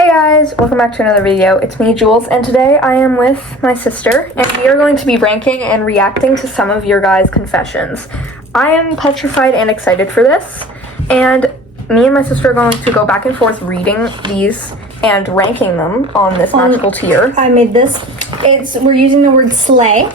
Hey guys, welcome back to another video. It's me, Jules, and today I am with my sister, and we are going to be ranking and reacting to some of your guys' confessions. I am petrified and excited for this, and me and my sister are going to go back and forth reading these and ranking them on this magical tier. I made this. We're using the word slay.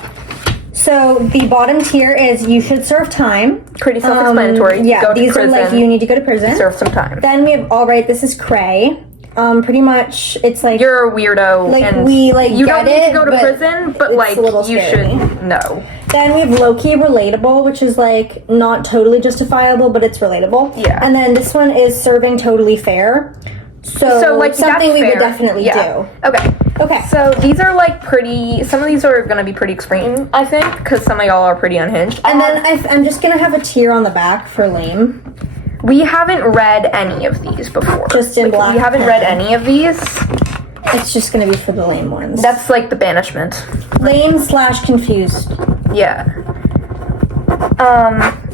So the bottom tier is you should serve time. Pretty self-explanatory. Yeah, go to these prison, are like you need to go to prison. serve some time. Then we have all right, this is cray. Pretty much it's like You're a weirdo, like and we like you get don't need it, to go to prison, but it's like a little you scary. should know. Then we have low-key relatable, which is like not totally justifiable, but it's relatable. Yeah. And then this one is serving totally fair. So like something that's we would fair. definitely do. Okay. Okay. So these are like pretty. Some of these are gonna be pretty extreme, I think, because some of y'all are pretty unhinged. And then I'm just gonna have a tier on the back for lame. We haven't read any of these before. Just in black We haven't read any of these. It's just gonna be for the lame ones. That's like the banishment. Lame / confused. Yeah.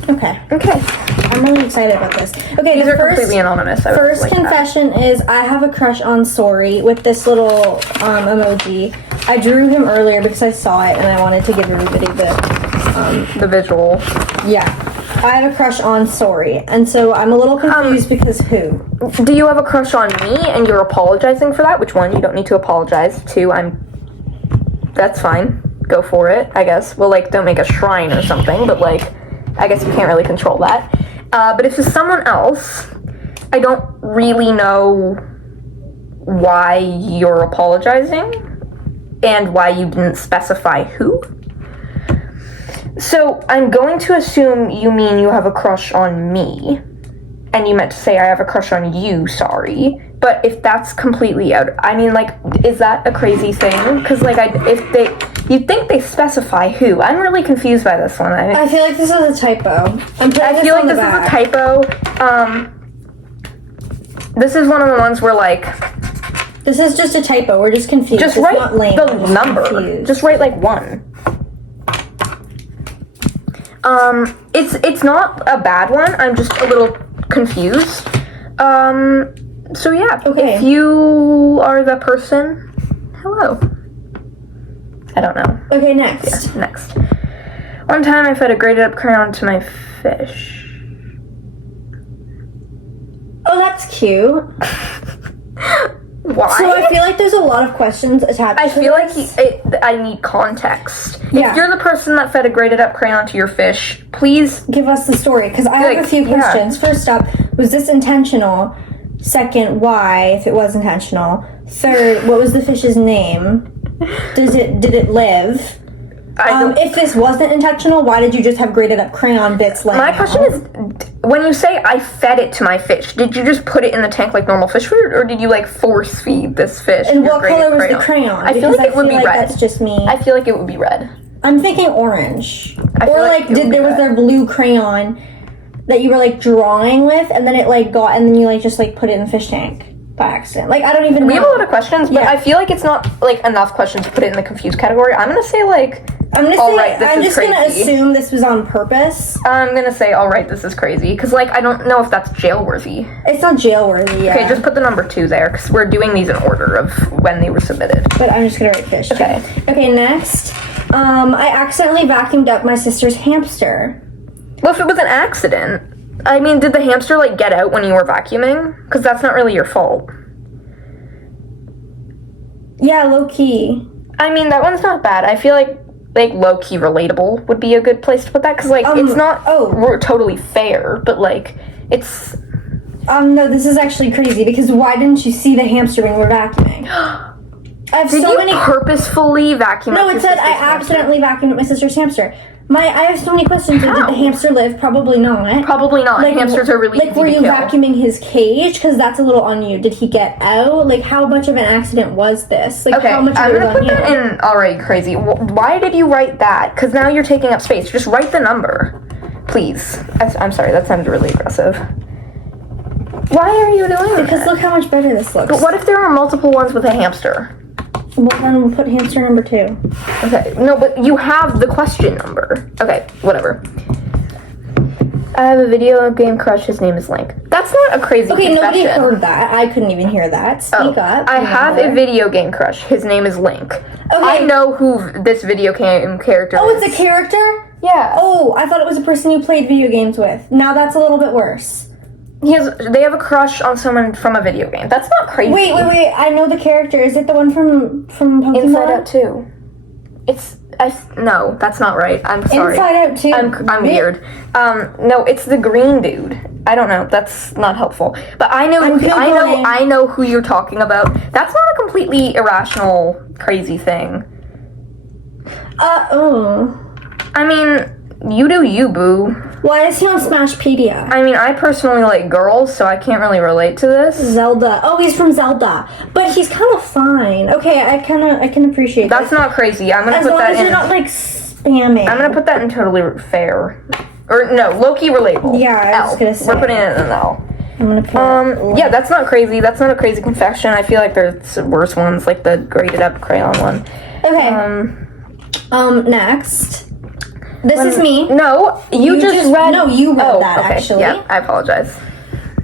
Okay. Okay. I'm really excited about this. Okay, These the are completely anonymous. I would first like confession is I have a crush on Sorry with this little emoji. I drew him earlier because I saw it and I wanted to give everybody the visual. yeah. I have a crush on Sorry, and so I'm a little confused because who? Do you have a crush on me and you're apologizing for that? Which one? You don't need to apologize. Two, that's fine. Go for it, I guess. Well, like, don't make a shrine or something, but like, I guess you can't really control that. But if it's someone else, I don't really know why you're apologizing and why you didn't specify who. So I'm going to assume you mean you have a crush on me, and you meant to say I have a crush on you, sorry. But if that's completely out, I mean, like, is that a crazy thing? Because, like, you'd think they specify who. I'm really confused by this one. I feel like this is a typo. I feel like this is a typo. This is one of the ones where, like, this is just a typo. We're just confused. just it's write not lame. the number. Confused. Just write, like, 1. It's not a bad one. I'm just a little confused. So yeah. Okay. If you are the person, hello. I don't know. Okay, next. Yeah, next. One time I fed a grated up crayon to my fish. Oh, that's cute. Why? So I feel like there's a lot of questions attached I to feel this. like I need context. Yeah. If you're the person that fed a grated up crayon to your fish, please Give us the story, because I have a few questions. First up, was this intentional? Second, why, if it was intentional? Third, what was the fish's name? Did it live? If this wasn't intentional, why did you just have grated up crayon bits laying My question is, when you say I fed it to my fish, did you just put it in the tank like normal fish food, or did you like force feed this fish? And your what grated color was the crayon? I feel like it would be red. That's just me. I feel like it would be red. I'm thinking orange. I feel Or like like, it would be red. there blue crayon that you were like drawing with, and then it like got, and then you like just like put it in the fish tank by accident. Like, I don't even know. We have a lot of questions, but Yeah. I feel like it's not like enough questions to put it in the confused category. I'm gonna say like, I'm gonna all say, right, this I'm is just crazy. gonna assume this was on purpose. I'm gonna say, all right, this is crazy, because like I don't know if that's jail worthy. It's not jail worthy, yeah. Okay, just put the number 2 there, because we're doing these in order of when they were submitted. But I'm just gonna write fish. Okay. Okay, next. I accidentally vacuumed up my sister's hamster. Well, if it was an accident, I mean, did the hamster like get out when you were vacuuming? Because that's not really your fault. Yeah, low key. I mean, that one's not bad. I feel like low-key relatable would be a good place to put that, because like it's not totally fair, but like it's No, this is actually crazy, because why didn't you see the hamster when you were vacuuming? I have Did so you many purposefully vacuum No, up it your said I sister's hamster? accidentally vacuumed up my sister's hamster. I have so many questions. How? Did the hamster live? Probably not. Probably not. Like, Hamsters are really like, easy were to you kill. vacuuming his cage? Because that's a little on you. Did he get out? Like, how much of an accident was this? Like, Okay, how much I'm of it gonna was put on you? that in already crazy. Why did you write that? Because now you're taking up space. Just write the number, please. I'm sorry, that sounded really aggressive. Why are you doing that? Because look how much better this looks. But what if there are multiple ones with a hamster? Well, then we'll put hamster number 2. Okay, no, but you have the question number. Okay, whatever. I have a video game crush. His name is Link. That's not a crazy confession. Nobody heard that. I couldn't even hear that. Speak up. I have a video game crush. His name is Link. Okay. I know who this video game character is. Oh, it's a character? Yeah. Oh, I thought it was a person you played video games with. Now that's a little bit worse. They have a crush on someone from a video game. That's not crazy. Wait. I know the character. Is it the one from Pokemon? Inside Out 2. No, that's not right. I'm sorry. Inside Out 2. I'm weird. No, it's the green dude. I don't know. That's not helpful. But I know who you're talking about. That's not a completely irrational, crazy thing. I mean, you do you, boo. Why is he on Smashpedia? I mean, I personally like girls, so I can't really relate to this. Zelda. Oh, he's from Zelda. But he's kind of fine. Okay, I can appreciate that. That's not crazy. I'm gonna put that in. As long as you're not, like, spamming. I'm gonna put that in totally fair. Or, no, low-key relatable. Yeah, I was gonna say. We're putting it in an L. I'm gonna put yeah, that's not crazy. That's not a crazy confession. I feel like there's worse ones, like the graded up crayon one. Okay. Next. This is me. No, you just read. No, you read that, okay. actually. Yeah, I apologize.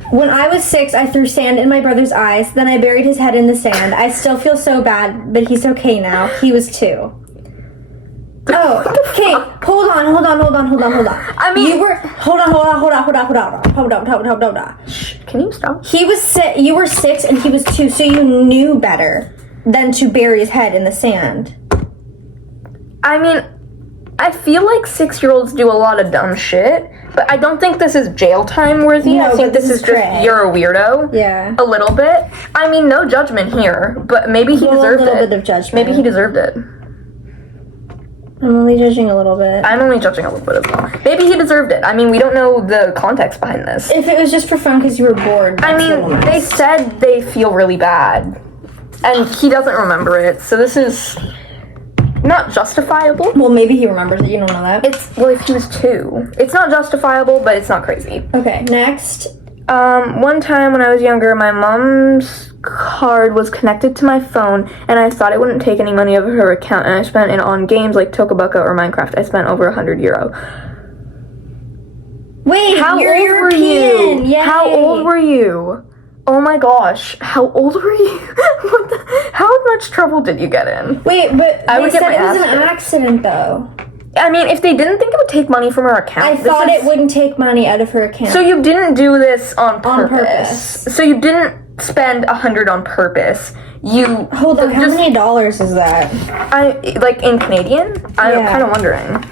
When I was 6, I threw sand in my brother's eyes. Then I buried his head in the sand. I still feel so bad, but he's okay now. He was 2. Oh, okay. Hold on. I mean, you were. Hold on. Shh, can you stop? He was you were 6 and he was 2, so you knew better than to bury his head in the sand. I mean, I feel like 6-year-olds do a lot of dumb shit, but I don't think this is jail time worthy. No, I think this is just you're a weirdo. Yeah. A little bit. I mean, no judgment here, but maybe he deserved it. A little bit of judgment. Maybe he deserved it. I'm only judging a little bit. I'm only judging a little bit as well. Maybe he deserved it. I mean, we don't know the context behind this. If it was just for fun because you were bored. I mean, they said they feel really bad, and he doesn't remember it, so this is not justifiable. Well, maybe he remembers it. You don't know that. If he was 2. It's not justifiable, but it's not crazy. Okay, next. One time when I was younger, my mom's card was connected to my phone, and I thought it wouldn't take any money out of her account, and I spent it on games like Tokabuka or Minecraft. I spent over €100. Wait, how you're old European. were you? Yay. How old were you? Oh my gosh, how old were you? How much trouble did you get in? Wait, but I would get said my it was ass an kicked. accident, though. I mean, if they didn't think it would take money from her account... I thought it wouldn't take money out of her account. So you didn't do this on purpose. On purpose. So you didn't spend $100 on purpose. You... Hold on, how many dollars is that? Like, in Canadian? I'm Yeah. kind of wondering.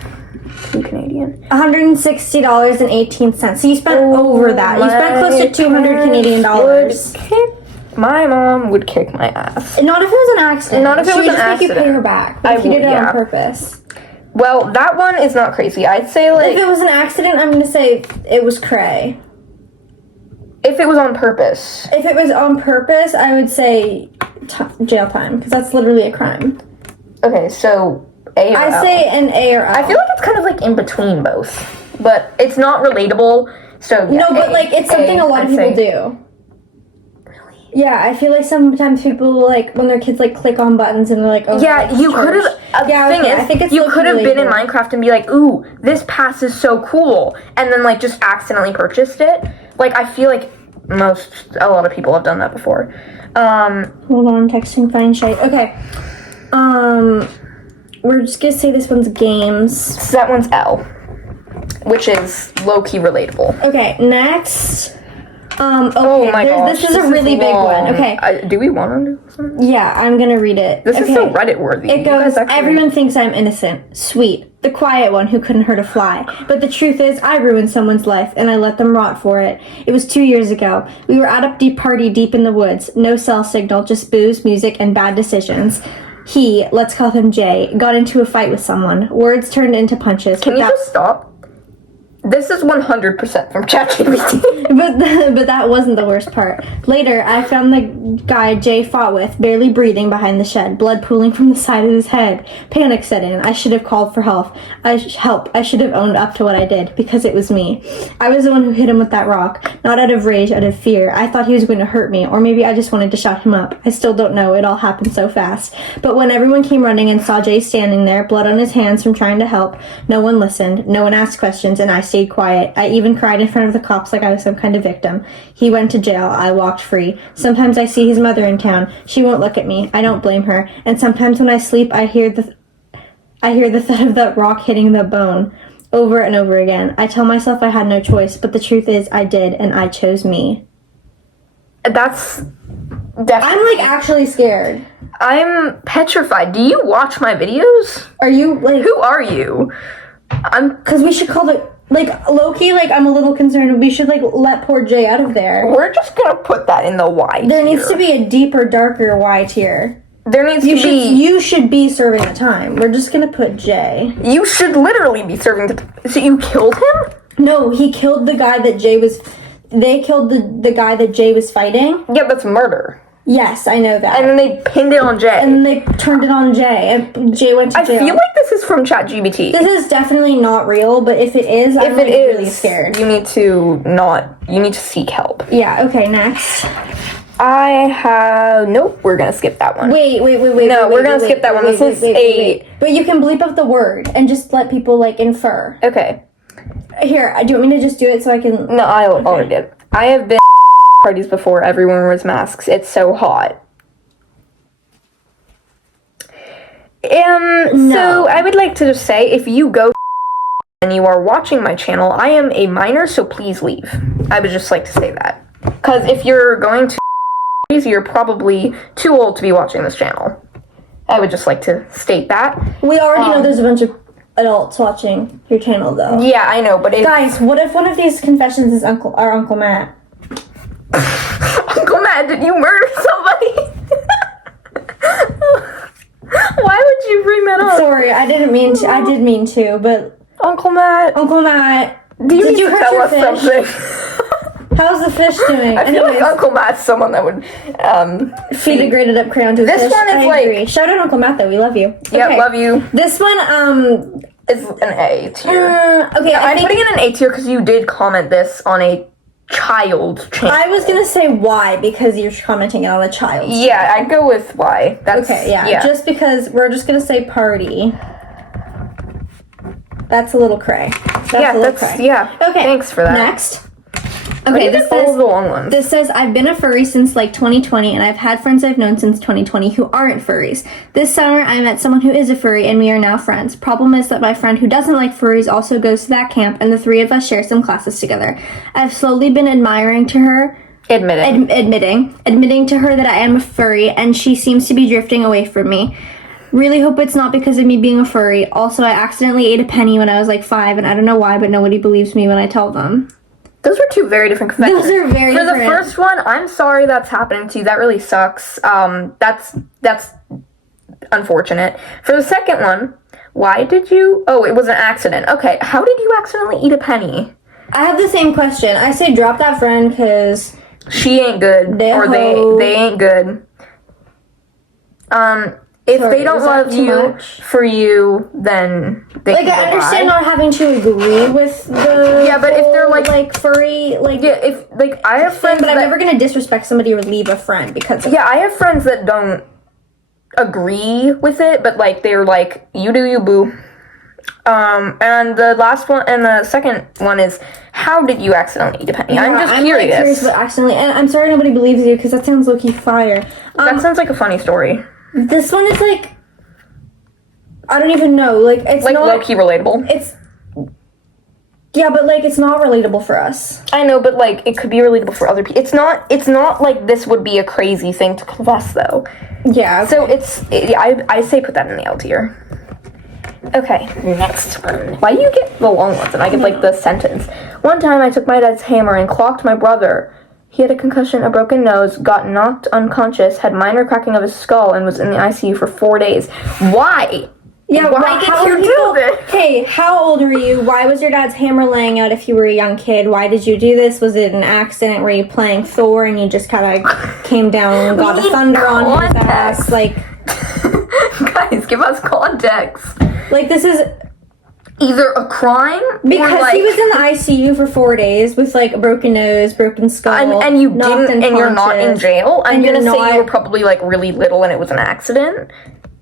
In Canadian? $160.18. So you spent over that. You spent close to 200 Canadian dollars. My mom would kick my ass. Not if it was an accident. Not if it was an accident. She would just make you pay her back. But if you did it on purpose. Well, that one is not crazy. I'd say, like... If it was an accident, I'm going to say it was cray. If it was on purpose. If it was on purpose, I would say jail time. Because that's literally a crime. Okay, so A or L? I say an A or L. I feel like it's kind of, like, in between both. But it's not relatable, so yeah, no, but, like, it's something a lot of people do. Yeah, I feel like sometimes people, like, when their kids, like, click on buttons and they're like, oh, yeah, you could have, I think it's you could have been in Minecraft and be like, ooh, this pass is so cool, and then, like, just accidentally purchased it. Like, I feel like a lot of people have done that before. Hold on, texting fine shite. Okay. We're just gonna say this one's games. So that one's L, which is low-key relatable. Okay, next... okay, oh my gosh, this is a really big one. Okay. Do we want to do this one? Yeah, I'm gonna read it. This is so Reddit worthy. It goes, everyone thinks I'm innocent, sweet, the quiet one who couldn't hurt a fly. But the truth is, I ruined someone's life, and I let them rot for it. It was 2 years ago. We were at a party deep in the woods. No cell signal, just booze, music, and bad decisions. He, let's call him Jay, got into a fight with someone. Words turned into punches. Can you just stop? This is 100% from ChatGPT. but that wasn't the worst part. Later, I found the guy Jay fought with, barely breathing behind the shed, blood pooling from the side of his head. Panic set in. I should have called for help. I should have owned up to what I did, because it was me. I was the one who hit him with that rock, not out of rage, out of fear. I thought he was going to hurt me, or maybe I just wanted to shut him up. I still don't know. It all happened so fast. But when everyone came running and saw Jay standing there, blood on his hands from trying to help, no one listened, no one asked questions, and I stayed stayed quiet. I even cried in front of the cops like I was some kind of victim. He went to jail. I walked free. Sometimes I see his mother in town. She won't look at me. I don't blame her. And sometimes when I sleep, I hear the thud of that rock hitting the bone over and over again. I tell myself I had no choice, but the truth is I did, and I chose me. That's definitely... I'm, like, actually scared. I'm petrified. Do you watch my videos? Are you, like... Who are you? Because we should call the... Like, low-key, like, I'm a little concerned. We should, like, let poor Jay out of there. We're just gonna put that in the Y tier. There needs to be a deeper, darker Y tier. There needs to be... You should be serving the time. We're just gonna put Jay. You should literally be serving the time. So you killed him? No, he killed the guy that Jay was... They killed the guy that Jay was fighting. Yeah, that's murder. Yes, I know that. And then they pinned it on Jay. And then they turned it on Jay. And Jay went to jail. I feel like this is from ChatGPT. This is definitely not real, but if it is, I'm really scared. You need to seek help. Yeah, okay, next. I have... Nope, we're gonna skip that one. Wait. No, we're gonna skip that one. This is a... But you can bleep up the word and just let people, like, infer. Okay. Here, do you want me to just do it so I can... No, I already did. I have been parties before. Everyone wears masks. It's so hot. No. So I would like to just say, if you go and you are watching my channel, I am a minor, so please leave. I would just like to say that. Because if you're going to you're probably too old to be watching this channel. I would just like to state that. We already know there's a bunch of adults watching your channel, though. Yeah, I know, but guys, what if one of these confessions is our Uncle Matt? Uncle Matt, did you murder somebody? Why would you bring that up? Sorry, I didn't mean to. I did mean to, but Uncle Matt, did you tell us something? How's the fish doing? I feel like Uncle Matt's someone that would feed a grated up crayon to a fish. This one is I agree. Shout out Uncle Matt, though. We love you. Yeah, okay. love you. This one is an A tier. Okay, yeah, I'm putting it in an A tier because you did comment this on a child's channel. I was gonna say why because you're commenting it on a child's channel. Yeah, I'd go with why. That's okay. Yeah, just because we're just gonna say party. That's a little cray. Yeah. Okay. Thanks for that. Next. Okay, this says, the long ones. This says, I've been a furry since like 2020, and I've had friends I've known since 2020 who aren't furries. This summer, I met someone who is a furry, and we are now friends. Problem is that my friend who doesn't like furries also goes to that camp, and the three of us share some classes together. I've slowly been admiring to her... Admitting to her that I am a furry, and she seems to be drifting away from me. Really hope it's not because of me being a furry. Also, I accidentally ate a penny when I was like 5, and I don't know why, but nobody believes me when I tell them. Those were two very different confessions. Those are very different. For the first one, I'm sorry that's happening to you. That really sucks. That's unfortunate. For the second one, why did you... Oh, it was an accident. Okay, how did you accidentally eat a penny? I have the same question. I say drop that friend because... She ain't good. They ain't good. If they don't love you for you, then they like I understand not having to agree with the but if they're like furry if like I have friends but I'm never gonna disrespect somebody or leave a friend because of I have friends that don't agree with it, but like they're like you do you boo. And the last one and the second one is how did you accidentally eat a penny? I'm just curious. Like, curious about accidentally, and I'm sorry nobody believes you because that sounds low-key fire. That sounds like a funny story. This one is like, I don't even know. Like it's like not low-key relatable. Yeah, but like it's not relatable for us. I know, but like it could be relatable for other people. It's not like this would be a crazy thing to confess though. Yeah. Okay. So I say put that in the L tier. Okay, next one. Why do you get the long ones and I get like the sentence? One time I took my dad's hammer and clocked my brother. He had a concussion, a broken nose, got knocked unconscious, had minor cracking of his skull, and was in the ICU for 4 days. Why? Yeah, why did you do this? Hey, how old were you? Why was your dad's hammer laying out if you were a young kid? Why did you do this? Was it an accident? Were you playing Thor and you just kind of came down and got the thunder on his ass? Like, guys, give us context. Like, this is... either a crime because he was in the ICU for 4 days with like a broken nose, broken skull, and you didn't, and you're not in jail. I'm gonna say you were probably like really little and it was an accident.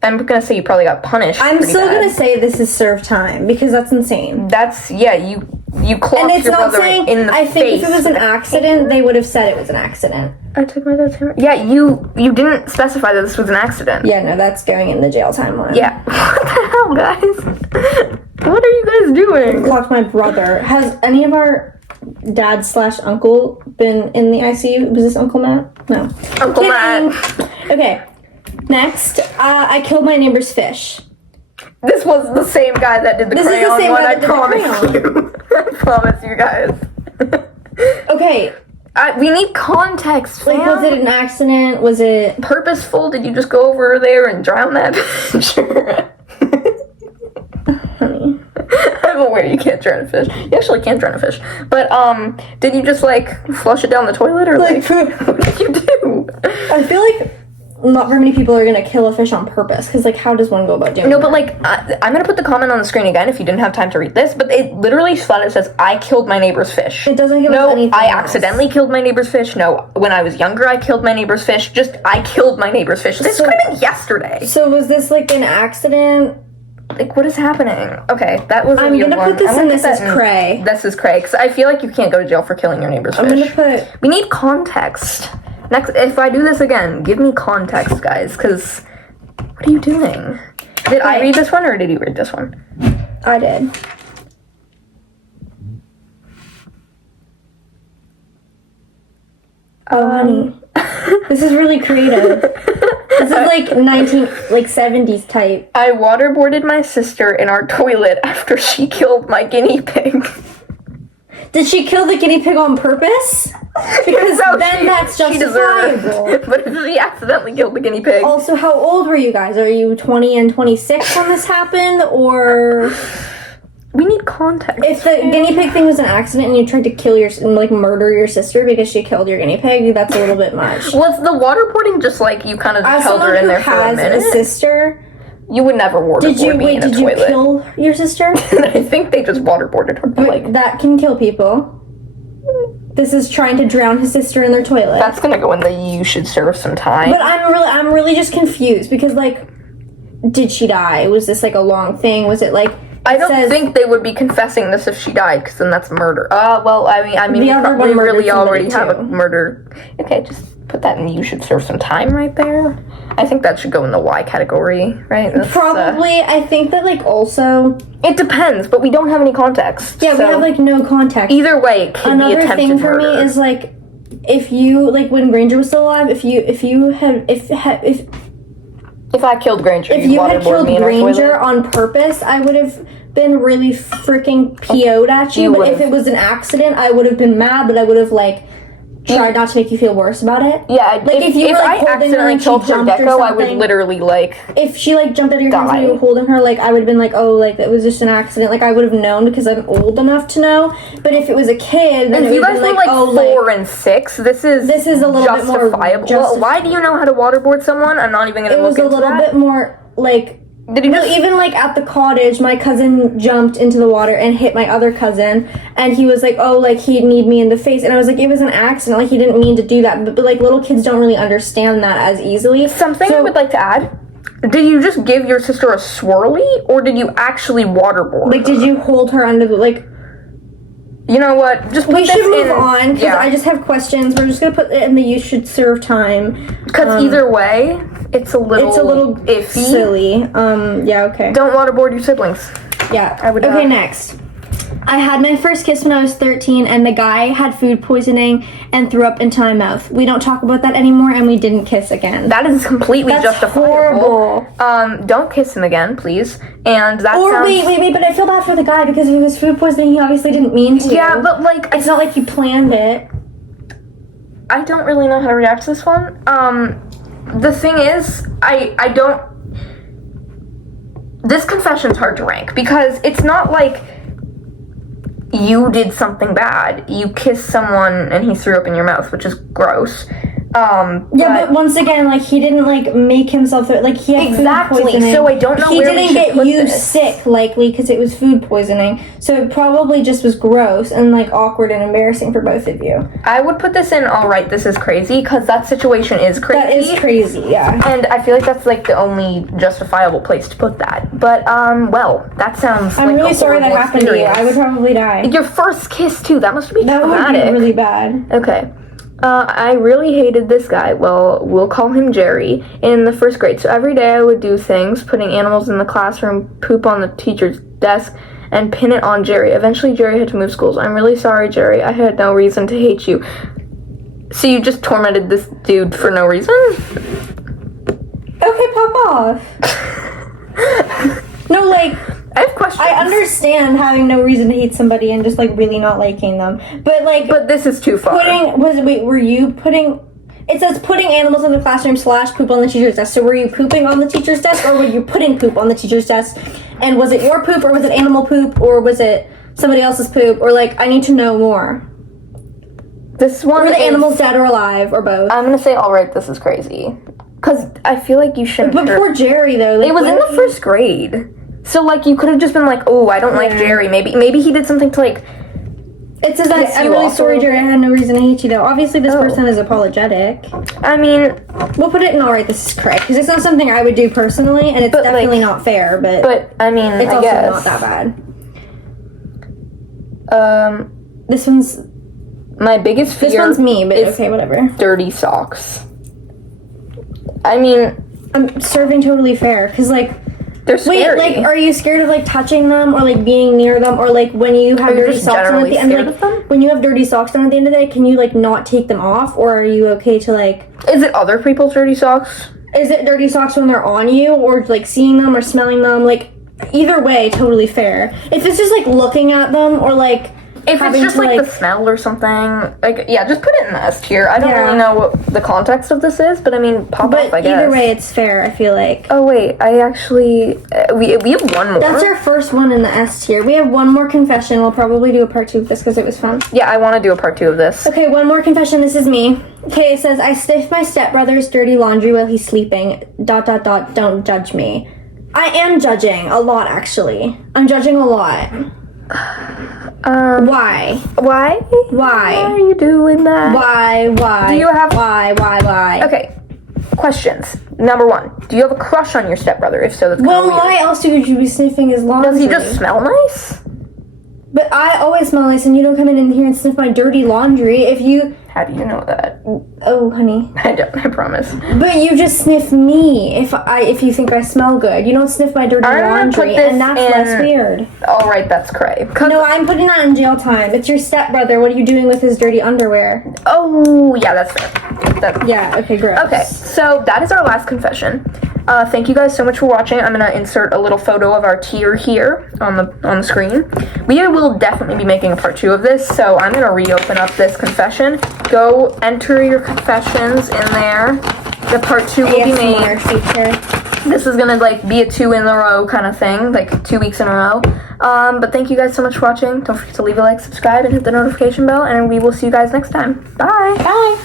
I'm gonna say you probably got punished. I'm still gonna say this is serve time because that's insane. That's you clocked and it's your not brother saying, in the I face. think if it was an accident, they would have said it was an accident. I took my dad's hammer. Yeah, you didn't specify that this was an accident. Yeah, no, that's going in the jail time one. Yeah. What the hell, guys? What are you guys doing? Clocked my brother. Has any of our dad/uncle been in the ICU? Was this Uncle Matt? No. Uncle Matt. Okay. Next, I killed my neighbor's fish. This was the same guy that did the This is the crayon same one, guy I that did the promise you. I promise you guys. Okay. We need context, fam. Like, was it an accident? Was it purposeful? Did you just go over there and drown that bitch? honey? I'm aware you can't drown a fish. You actually can't drown a fish. But, did you just, like, flush it down the toilet, or, like what did you do? I feel like not very many people are gonna kill a fish on purpose, because, like, how does one go about doing No, that? but, like, I'm gonna put the comment on the screen again if you didn't have time to read this, but it literally flat out says, I killed my neighbor's fish. It doesn't give us No, anything I else. accidentally killed my neighbor's fish. No, when I was younger, I killed my neighbor's fish. Just, I killed my neighbor's fish. This So- could have been yesterday. So was this, like, an accident? Like, what is happening? Okay, that was a I'm weird gonna one. put this I'm in gonna This put Is that in Cray. This is cray, because I feel like you can't go to jail for killing your neighbor's I'm fish. gonna put... We need context. Next, if I do this again, give me context, guys, because what are you doing? Did I read this one, or did you read this one? I did. Oh, honey. This is really creative. This is like 70s type. I waterboarded my sister in our toilet after she killed my guinea pig. Did she kill the guinea pig on purpose? Because So then that's she deserved justifiable. it. But if she accidentally killed the guinea pig. Also, how old were you guys? Are you 20 and 26 when this happened? Or We need context. if the guinea pig thing was an accident and you tried to kill murder your sister because she killed your guinea pig, that's a little bit much. Was the waterboarding just like you kind of As held her someone in who there for a has minute? a sister, You would never waterboard me in a did you toilet. kill your sister? I think they just waterboarded her. But like, That can kill people. This is trying to drown his sister in their toilet. that's gonna go in the you should serve some time. But I'm really just confused because, like, did she die? Was this like a long thing? Was it like I don't think they would be confessing this if she died, because then that's murder. Well, I mean, The we other probably one murdered really already have somebody, a too. murder. Okay, just put that in you should serve some time right there. I think that should go in the Y category, right? That's, Probably. I think that, like, also. it depends, but we don't have any context. Yeah, so we have like no context. either way, it could be Another attempted thing for murder. me is like, if you like when Granger was still alive, if you had If I killed Granger, if you'd you had waterboard killed me in a Granger toilet? on purpose, I would have been really freaking PO'd at you. You But if would've. it was an accident, I would have been mad, but I would have like tried not to make you feel worse about it. Yeah, Like, if you were, like, I holding her accidentally and she killed her jumped or gecko, I would something. literally like. If she like jumped out of your hands Die. and you were holding her, like I would have been like, oh, like that was just an accident. Like I would have known because I'm old enough to know. But if it was a kid, then If it you would guys have were been like like, oh, 4 like and 6, this is a little bit more justifiable. Well, why do you know how to waterboard someone? I'm not even gonna it look was a into little that. bit more like. Did you No, just even like at the cottage, my cousin jumped into the water and hit my other cousin, and he was like, "Oh, like he'd need me in the face," and I was like, "It was an accident. Like he didn't mean to do that." But like little kids don't really understand that as easily. something I So- would like to add? Did you just give your sister a swirly, or did you actually waterboard? Like, did you hold her under the like? You know what? Just put We this should move in. on because Yeah, I just have questions. We're just gonna put it in the you should serve time. because either way, it's a little iffy. silly. Yeah. Okay. Don't waterboard your siblings. Yeah. I would Okay, not. next. I had my first kiss when I was 13, and the guy had food poisoning and threw up into my mouth. We don't talk about that anymore, and we didn't kiss again. That is completely That's justifiable. horrible. Don't kiss him again, please. And that Or sounds. wait, but I feel bad for the guy because if it was food poisoning, he obviously didn't mean to. Yeah, but like, It's not like he planned it. I don't really know how to react to this one. The thing is, I don't. This confession's hard to rank because it's not like you did something bad. You kissed someone and he threw up in your mouth, which is gross. but once again, like, he didn't, like, make himself, like, he had exactly. food poisoning. So I don't know he where we should didn't put get you this. sick, likely, because it was food poisoning. So it probably just was gross and, like, awkward and embarrassing for both of you. I would put this in, all right, this is crazy, because that situation is crazy. That is crazy, yeah. And I feel like that's, like, the only justifiable place to put that. But, well, that sounds I'm like really a sorry that horrible happened to you. experience. I would probably die. Your first kiss, too. That must be That traumatic. would be really bad. Okay. I really hated this guy. Well, we'll call him Jerry. In the first grade. So every day I would do things, putting animals in the classroom, poop on the teacher's desk, and pin it on Jerry. Eventually, Jerry had to move schools. I'm really sorry, Jerry. I had no reason to hate you. So you just tormented this dude for no reason? Okay, pop off. No, like... I have questions. I understand having no reason to hate somebody and just, like, really not liking them. But, like... But this is too far. Were you putting... It says putting animals in the classroom / poop on the teacher's desk. So were you pooping on the teacher's desk, or were you putting poop on the teacher's desk? And was it your poop, or was it animal poop, or was it somebody else's poop? Or, like, I need to know more. This one Were the animals dead or alive, or both? I'm gonna say, alright, this is crazy. Because I feel like you shouldn't... But poor Jerry, though. Like, it was in the first grade. So, like, you could have just been like, oh, I don't like Jerry. Maybe he did something to, like... It says that, I'm really sorry, Jerry, I had no reason to hate you, though. Obviously, this person is apologetic. I mean... We'll put it in alright, this is correct. Because it's not something I would do personally, and it's definitely not fair, but... But, I mean, it's I also guess. not that bad. This one's... My biggest fear... This one's me, but okay, whatever. Dirty socks. I mean... I'm serving totally fair, because, like... They're scary. Wait, like, are you scared of, like, touching them, or, like, being near them, or, like, when you have dirty socks on at the end, like, when you have dirty socks on at the end of the day, can you, like, not take them off, or are you okay to, like... Is it other people's dirty socks? Is it dirty socks when they're on you, or, like, seeing them, or smelling them, like, either way, totally fair. If it's just, like, looking at them, or, like... If it's just, like, the smell or something, like, yeah, just put it in the S tier. I don't really know what the context of this is, but, I mean, pop off, I guess. But either way, it's fair, I feel like. Oh, wait, I actually... we have one more. That's our first one in the S tier. We have one more confession. We'll probably do a part 2 of this because it was fun. Yeah, I want to do a part 2 of this. Okay, one more confession. This is me. Okay, it says, I sniff my stepbrother's dirty laundry while he's sleeping. ... Don't judge me. I am judging a lot, actually. I'm judging a lot. Why? Why? Why are you doing that? Why? Do you have... Why? Okay, questions. Number 1, do you have a crush on your stepbrother? If so, that's kind of weird. Why else would you be sniffing his laundry? Does he just smell nice? But I always smell nice, and you don't come in here and sniff my dirty laundry. If you... How do you know that? Oh, honey. I don't, I promise. But you just sniff me if you think I smell good. You don't sniff my dirty laundry, and that's less weird. Alright, that's cray. No, I'm putting that in jail time. It's your stepbrother. What are you doing with his dirty underwear? Oh, yeah, that's fair. Yeah, okay, gross. Okay, so that is our last confession. Thank you guys so much for watching. I'm gonna insert a little photo of our tier here on the screen. We will definitely be making a part 2 of this, so I'm gonna reopen up this confession. Go enter your confessions in there. The part 2 will be made. This is gonna like be a 2 in a row kind of thing, like 2 weeks in a row. But thank you guys so much for watching. Don't forget to leave a like, subscribe, and hit the notification bell, and we will see you guys next time. Bye. Bye.